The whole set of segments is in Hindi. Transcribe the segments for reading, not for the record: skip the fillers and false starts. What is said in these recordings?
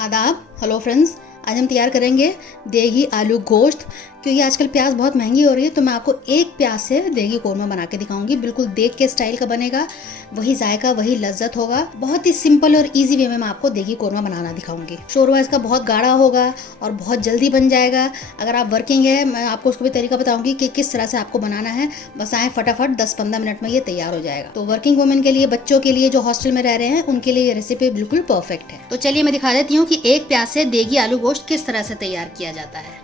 आदाब। हेलो फ्रेंड्स, आज हम तैयार करेंगे देगी आलू गोश्त। क्योंकि आजकल प्याज बहुत महंगी हो रही है तो मैं आपको एक प्याज से देगी कोरमा बना के दिखाऊंगी। बिल्कुल देग के स्टाइल का बनेगा, वही जायका वही लज्जत होगा। बहुत ही सिंपल और इजी वे में मैं आपको देगी कोरमा बनाना दिखाऊंगी। शोरबा इसका बहुत गाढ़ा होगा और बहुत जल्दी बन जाएगा। अगर आप वर्किंग है, मैं आपको उसको भी तरीका बताऊंगी कि किस तरह से आपको बनाना है। बस आए फटाफट 10-15 मिनट में ये तैयार हो जाएगा। तो वर्किंग वुमेन के लिए, बच्चों के लिए जो हॉस्टल में रह रहे हैं, उनके लिए ये रेसिपी बिल्कुल परफेक्ट है। तो चलिए मैं दिखा देती हूँ कि एक प्याज से देगी आलू गोश्त किस तरह से तैयार किया जाता है।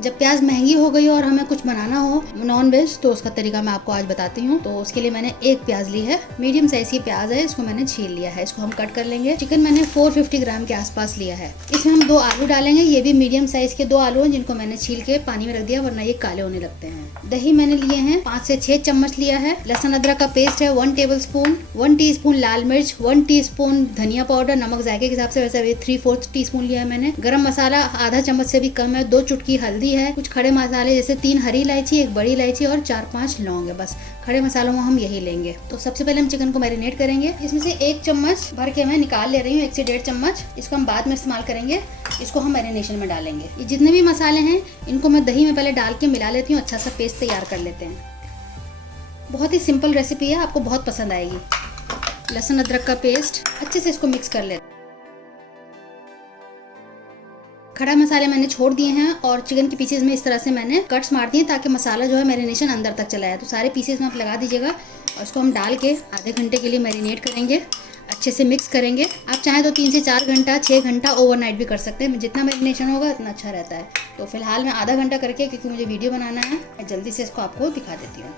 जब प्याज महंगी हो गई और हमें कुछ बनाना हो नॉन वेज, तो उसका तरीका मैं आपको आज बताती हूँ। तो उसके लिए मैंने एक प्याज ली है, मीडियम साइज की प्याज है, इसको मैंने छील लिया है। इसको हम कट कर लेंगे। चिकन मैंने 450 ग्राम के आसपास लिया है। इसमें हम 2 आलू डालेंगे। ये भी मीडियम साइज के 2 आलू हैं, जिनको मैंने छील के पानी में रख दिया, वरना ये काले होने लगते हैं। दही मैंने लिए हैं 5 से 6 चम्मच लिया है। लहसुन अदरक का पेस्ट है 1 टेबल स्पून। 1 टीस्पून लाल मिर्च, 1 टीस्पून धनिया पाउडर, नमक जायके के हिसाब से, वैसे 3/4 टीस्पून लिया है मैंने। गरम मसाला आधा चम्मच से भी कम है। 2 चुटकी हल्दी है। कुछ खड़े मसाले जैसे 3 हरी इलायची, 1 बड़ी इलायची और 4-5 लौंग है। बस खड़े मसालों में हम यही लेंगे। तो सबसे पहले हम चिकन को मैरिनेट करेंगे। इसमें से 1 चम्मच भर के मैं निकाल ले रही हूँ, 1 से 1.5 चम्मच। इसको हम बाद में इस्तेमाल करेंगे। इसको हम मैरिनेशन में डालेंगे। ये जितने भी मसाले हैं इनको मैं दही में पहले डाल के मिला लेती हूँ। अच्छा सा पेस्ट तैयार कर लेते हैं। बहुत ही सिंपल रेसिपी है, आपको बहुत पसंद आएगी। लहसुन अदरक का पेस्ट अच्छे से इसको मिक्स कर लेते हैं। खड़ा मसाले मैंने छोड़ दिए हैं और चिकन के पीसेज में इस तरह से मैंने कट्स मार दिए ताकि मसाला जो है मैरिनेशन अंदर तक चला है। तो सारे पीसेज में आप लगा दीजिएगा और इसको हम डाल के आधे घंटे के लिए मैरिनेट करेंगे। अच्छे से मिक्स करेंगे। आप चाहें तो 3 से 4 घंटा, 6 घंटा ओवरनाइट भी कर सकते हैं। जितना मैरिनेशन होगा उतना अच्छा रहता है। तो फिलहाल मैं आधा घंटा करके, क्योंकि मुझे वीडियो बनाना है, मैं जल्दी से इसको आपको दिखा देती हूँ।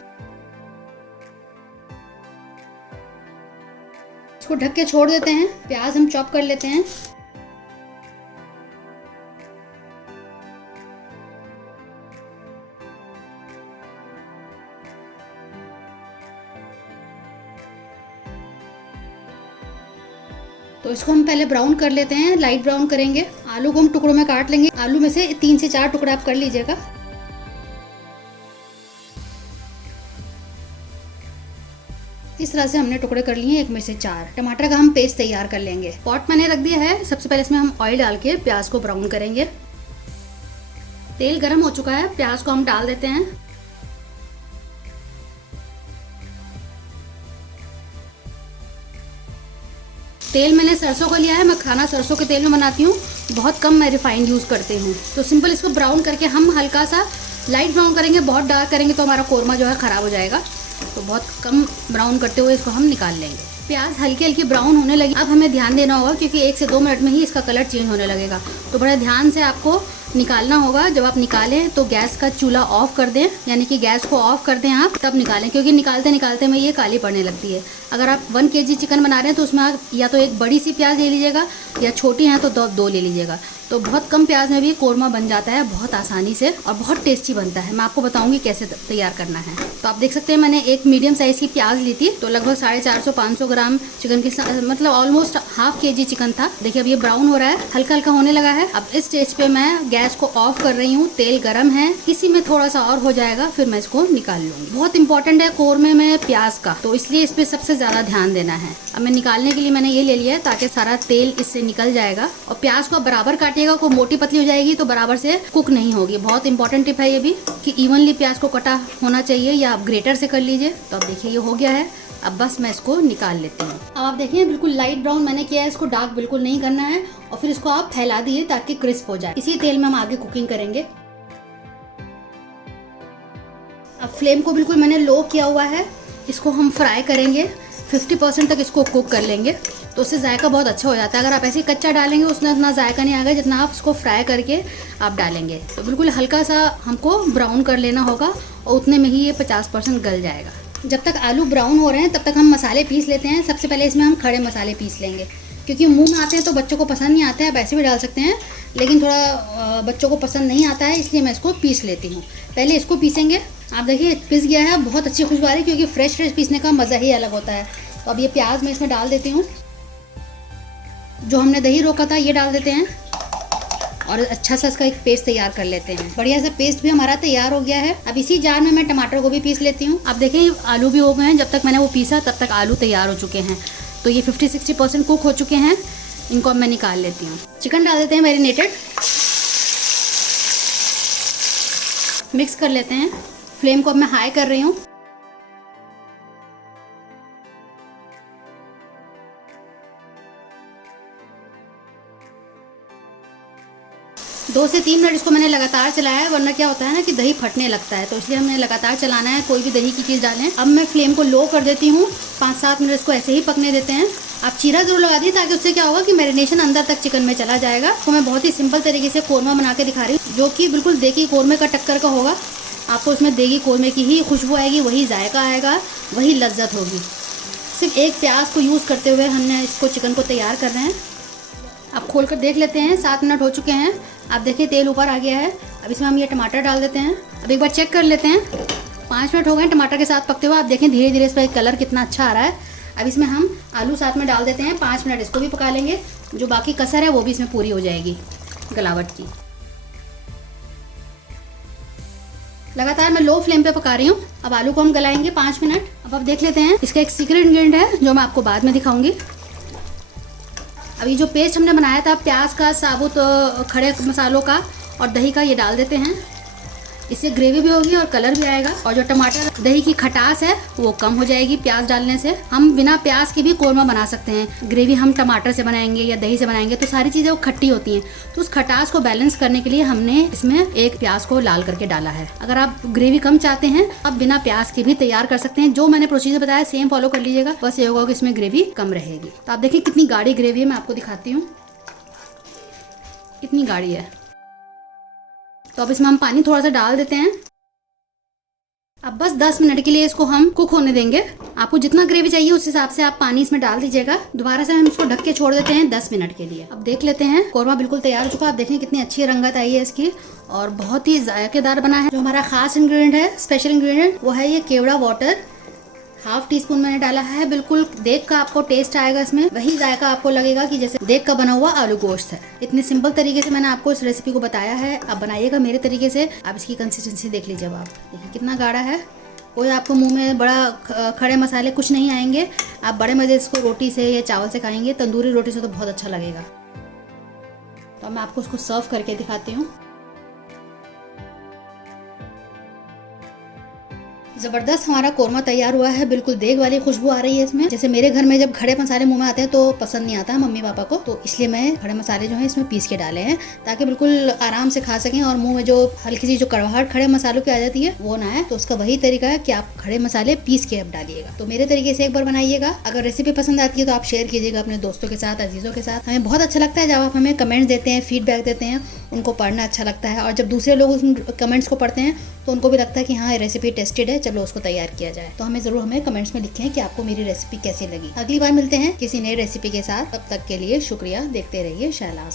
इसको ढक के छोड़ देते हैं। प्याज हम चॉप कर लेते हैं। तो इसको हम पहले ब्राउन कर लेते हैं, लाइट ब्राउन करेंगे। आलू को हम टुकड़ों में काट लेंगे। आलू में से 3 से 4 टुकड़े आप कर लीजिएगा। इस तरह से हमने टुकड़े कर लिए, 1 में से 4। टमाटर का हम पेस्ट तैयार कर लेंगे। पॉट मैंने रख दिया है। सबसे पहले इसमें हम ऑयल डाल के प्याज को ब्राउन करेंगे। तेल गर्म हो चुका है, प्याज को हम डाल देते हैं। तेल मैंने सरसों का लिया है। मैं खाना सरसों के तेल में बनाती हूँ, बहुत कम मैं रिफाइंड यूज़ करती हूँ। तो सिंपल इसको ब्राउन करके हम हल्का सा लाइट ब्राउन करेंगे। बहुत डार्क करेंगे तो हमारा कोरमा जो है ख़राब हो जाएगा। तो बहुत कम ब्राउन करते हुए इसको हम निकाल लेंगे। प्याज हल्की हल्की ब्राउन होने लगी। अब हमें ध्यान देना होगा, क्योंकि 1 से 2 मिनट में ही इसका कलर चेंज होने लगेगा। तो बड़े ध्यान से आपको निकालना होगा। जब आप निकालें तो गैस का चूल्हा ऑफ कर दें, यानी कि गैस को ऑफ कर दें आप, तब निकालें, क्योंकि निकालते निकालते में ये काली पड़ने लगती है। अगर आप 1 kg चिकन बना रहे हैं तो उसमें आप या तो एक बड़ी सी प्याज ले लीजिएगा, या छोटी हैं तो 2 ले लीजिएगा। तो बहुत कम प्याज में भी कोरमा बन जाता है बहुत आसानी से और बहुत टेस्टी बनता है। मैं आपको बताऊंगी कैसे तैयार करना है। तो आप देख सकते हैं मैंने एक मीडियम साइज़ की प्याज ली थी। तो लगभग 450-500 ग्राम चिकन के, मतलब ऑलमोस्ट ½ kg चिकन था। देखिए अब ये ब्राउन हो रहा है, हल्का हल्का होने लगा है। अब इस स्टेज पे मैं गैस को ऑफ कर रही हूँ। तेल गर्म है, इसी में थोड़ा सा और हो जाएगा, फिर मैं इसको निकाल लूँगी। बहुत इंपॉर्टेंट है कोरमे में प्याज का, तो इसलिए इस पर सबसे ज़्यादा ध्यान देना है। अब मैं निकालने के लिए मैंने ये ले लिया है ताकि सारा तेल इससे निकल जाएगा। और प्याज को बराबर काटिएगा, कोई मोटी पतली हो जाएगी तो बराबर से कुक नहीं होगी। बहुत इंपॉर्टेंट टिप है ये भी, कि इवनली प्याज को कटा होना चाहिए, या आप ग्रेटर से कर लीजिए। तो अब देखिए ये हो गया है। अब बस मैं इसको निकाल लेती हूँ। अब आप देखिए बिल्कुल लाइट ब्राउन मैंने किया है, इसको डार्क बिल्कुल नहीं करना है। और फिर इसको आप फैला दिए ताकि क्रिस्प हो जाए। इसी तेल में हम आगे कुकिंग करेंगे। अब फ्लेम को बिल्कुल मैंने लो किया हुआ है। इसको हम फ्राई करेंगे, 50% तक इसको कुक कर लेंगे। तो उससे जायका बहुत अच्छा हो जाता है। अगर आप ऐसे ही कच्चा डालेंगे उसमें उतना जायका नहीं आएगा जितना आप उसको फ्राई करके आप डालेंगे। तो बिल्कुल हल्का सा हमको ब्राउन कर लेना होगा और उतने में ही ये 50% गल जाएगा। जब तक आलू ब्राउन हो रहे हैं तब तक हम मसाले पीस लेते हैं। सबसे पहले इसमें हम खड़े मसाले पीस लेंगे, क्योंकि मुंह में आते हैं तो बच्चों को पसंद नहीं आते हैं। आप ऐसे भी डाल सकते हैं, लेकिन थोड़ा बच्चों को पसंद नहीं आता है, इसलिए मैं इसको पीस लेती हूँ। पहले इसको पीसेंगे। आप देखिए पिस गया है, बहुत अच्छी खुशबू आ रही है, क्योंकि फ्रेश पीसने का मज़ा ही अलग होता है। तो अब ये प्याज मैं इसमें डाल देती हूँ। जो हमने दही रोका था ये डाल देते हैं और अच्छा सा इसका एक पेस्ट तैयार कर लेते हैं। बढ़िया सा पेस्ट भी हमारा तैयार हो गया है। अब इसी जार में मैं टमाटर को भी पीस लेती हूँ। अब देखें आलू भी हो गए हैं। जब तक मैंने वो पीसा तब तक आलू तैयार हो चुके हैं। तो ये 50-60% कुक हो चुके हैं। इनको अब मैं निकाल लेती हूँ। चिकन डाल देते हैं मैरिनेटेड, मिक्स कर लेते हैं। फ्लेम को अब मैं हाई कर रही हूँ। दो से 3 मिनट इसको मैंने लगातार चलाया है, वरना क्या होता है ना कि दही फटने लगता है, तो इसलिए हमें लगातार चलाना है। कोई भी दही की चीज़ डालें। अब मैं फ्लेम को लो कर देती हूँ। 5-7 मिनट इसको ऐसे ही पकने देते हैं। आप चीरा जरूर लगा दिए, ताकि उससे क्या होगा कि मैरिनेशन अंदर तक चिकन में चला जाएगा। तो मैं बहुत ही सिंपल तरीके से कोरमा बना के दिखा रही हूँ, जो कि बिल्कुल देगी कोरमे का टक्कर का होगा। आपको उसमें देगी कोरमे की ही खुशबू आएगी, वही जायका आएगा, वही लज्जत होगी। सिर्फ एक प्याज को यूज़ करते हुए हमने इसको चिकन को तैयार कर रहे हैं। अब खोल कर देख लेते हैं। 7 मिनट हो चुके हैं। आप देखिए तेल ऊपर आ गया है। अब इसमें हम ये टमाटर डाल देते हैं। अब एक बार चेक कर लेते हैं। 5 मिनट हो गए टमाटर के साथ पकते हुए। आप देखें धीरे धीरे इस पर कलर कितना अच्छा आ रहा है। अब इसमें हम आलू साथ में डाल देते हैं। 5 मिनट इसको भी पका लेंगे। जो बाकी कसर है वो भी इसमें पूरी हो जाएगी गलावट की। लगातार मैं लो फ्लेम पे पका रही हूँ। अब आलू को हम गलाएंगे 5 मिनट। अब आप देख लेते हैं, इसका एक सीक्रेट इंग्रेडिएंट है जो मैं आपको बाद में दिखाऊंगी। अभी जो पेस्ट हमने बनाया था प्याज का, साबुत खड़े मसालों का और दही का, ये डाल देते हैं। इससे ग्रेवी भी होगी और कलर भी आएगा। और जो टमाटर दही की खटास है वो कम हो जाएगी प्याज डालने से। हम बिना प्याज के भी कोरमा बना सकते हैं। ग्रेवी हम टमाटर से बनाएंगे या दही से बनाएंगे तो सारी चीज़ें वो खट्टी होती हैं, तो उस खटास को बैलेंस करने के लिए हमने इसमें एक प्याज को लाल करके डाला है। अगर आप ग्रेवी कम चाहते हैं आप बिना प्याज के भी तैयार कर सकते हैं। जो मैंने प्रोसीजर बताया सेम फॉलो कर लीजिएगा, बस ये होगा कि इसमें ग्रेवी कम रहेगी। तो आप देखिए कितनी गाढ़ी ग्रेवी है, मैं आपको दिखाती हूँ कितनी गाढ़ी है। तो अब इसमें हम पानी थोड़ा सा डाल देते हैं। अब बस 10 मिनट के लिए इसको हम कुक होने देंगे। आपको जितना ग्रेवी चाहिए उस हिसाब से आप पानी इसमें डाल दीजिएगा। दोबारा से हम इसको ढक के छोड़ देते हैं 10 मिनट के लिए। अब देख लेते हैं, कोरमा बिल्कुल तैयार हो चुका है। आप देखें कितनी अच्छी रंगत आई है इसकी और बहुत ही जायकेदार बना है। जो हमारा खास इंग्रेडिएंट है, स्पेशल इंग्रेडिएंट, वो है ये केवड़ा वाटर। 1/2 टीस्पून मैंने डाला है। बिल्कुल देग का आपको टेस्ट आएगा इसमें, वही जायका आपको लगेगा कि जैसे देग का बना हुआ आलू गोश्त है। इतने सिंपल तरीके से मैंने आपको इस रेसिपी को बताया है। आप बनाइएगा मेरे तरीके से। आप इसकी कंसिस्टेंसी देख लीजिए। अब आप देखिए कितना गाढ़ा है। कोई आपको मुंह में बड़ा खड़े मसाले कुछ नहीं आएंगे। आप बड़े मजे इसको रोटी से या चावल से खाएंगे। तंदूरी रोटी से तो बहुत अच्छा लगेगा। तो मैं आपको उसको सर्व करके दिखाती हूँ। जबरदस्त हमारा कोरमा तैयार हुआ है। बिल्कुल देग वाली खुशबू आ रही है इसमें। जैसे मेरे घर में जब खड़े मसाले मुंह में आते हैं तो पसंद नहीं आता मम्मी पापा को, तो इसलिए मैं खड़े मसाले जो है इसमें पीस के डाले हैं, ताकि बिल्कुल आराम से खा सकें और मुंह में जो हल्की सी जो कड़वाहट खड़े मसालों की आ जाती है वो ना है। तो उसका वही तरीका है कि आप खड़े मसाले पीस के अब डालिएगा। तो मेरे तरीके से एक बार बनाइएगा। अगर रेसिपी पसंद आती है तो आप शेयर कीजिएगा अपने दोस्तों के साथ, अजीजों के साथ। हमें बहुत अच्छा लगता है जब आप हमें कमेंट्स देते हैं, फीडबैक देते हैं, उनको पढ़ना अच्छा लगता है। और जब दूसरे लोग उस कमेंट्स को पढ़ते हैं तो उनको भी लगता है कि हाँ ये रेसिपी टेस्टेड है, चलो उसको तैयार किया जाए। तो हमें कमेंट्स में लिखें कि आपको मेरी रेसिपी कैसी लगी। अगली बार मिलते हैं किसी नई रेसिपी के साथ। तब तक के लिए शुक्रिया। देखते रहिए शहनाज।